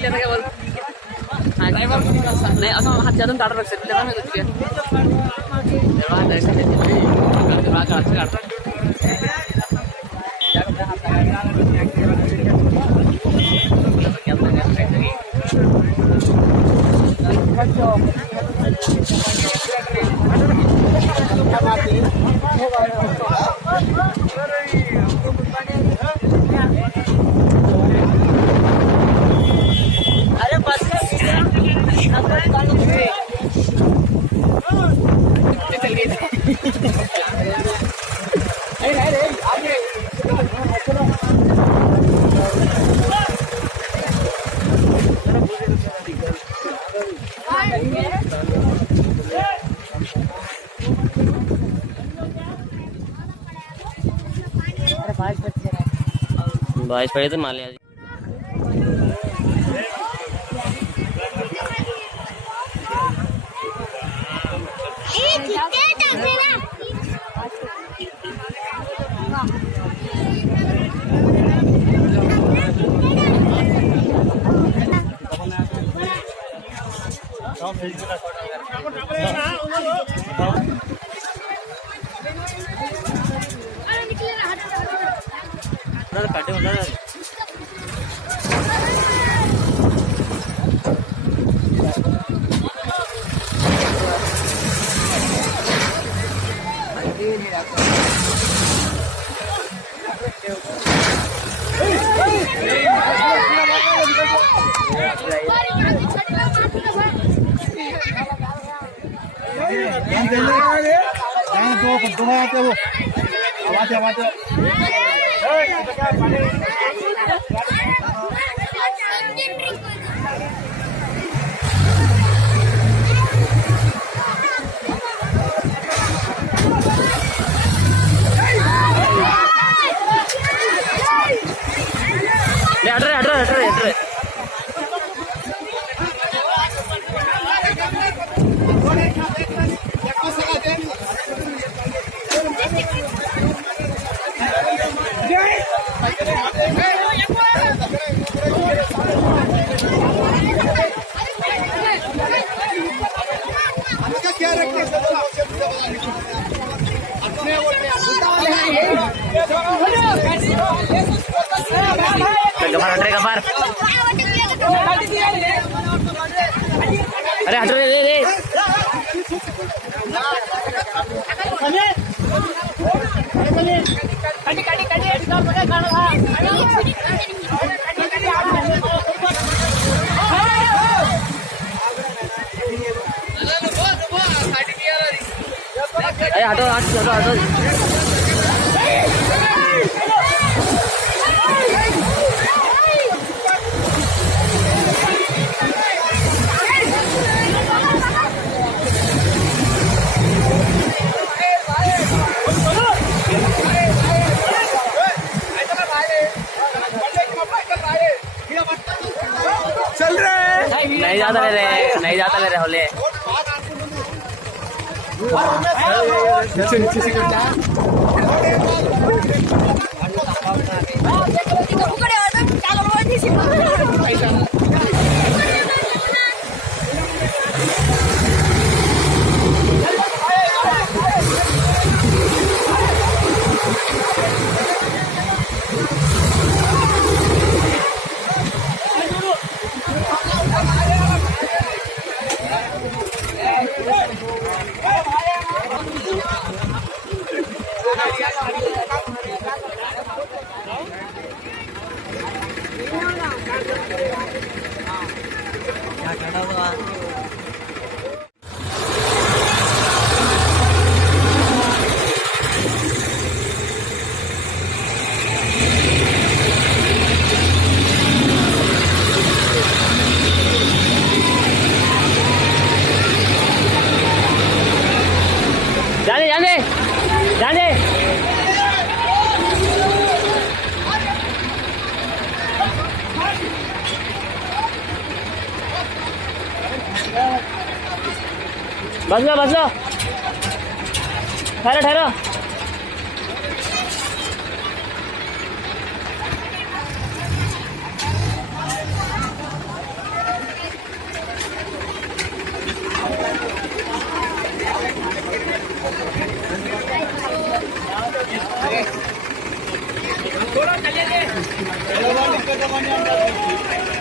लेता क्या बोल नहीं असं हात जादून काढा रख सेल्फी लेता मैं तो तुझे तेरा ऐसे नहीं तेरा काढ अरे बस चल गई बाईस पड़े तो मान लिया काटे होता है अरे हट रे रे हटो हटो हटो चल रहे नहीं जाता ले रहे होले नीचे से करता जाने बस लो ठहरो పెద్ద బండి అంటారు.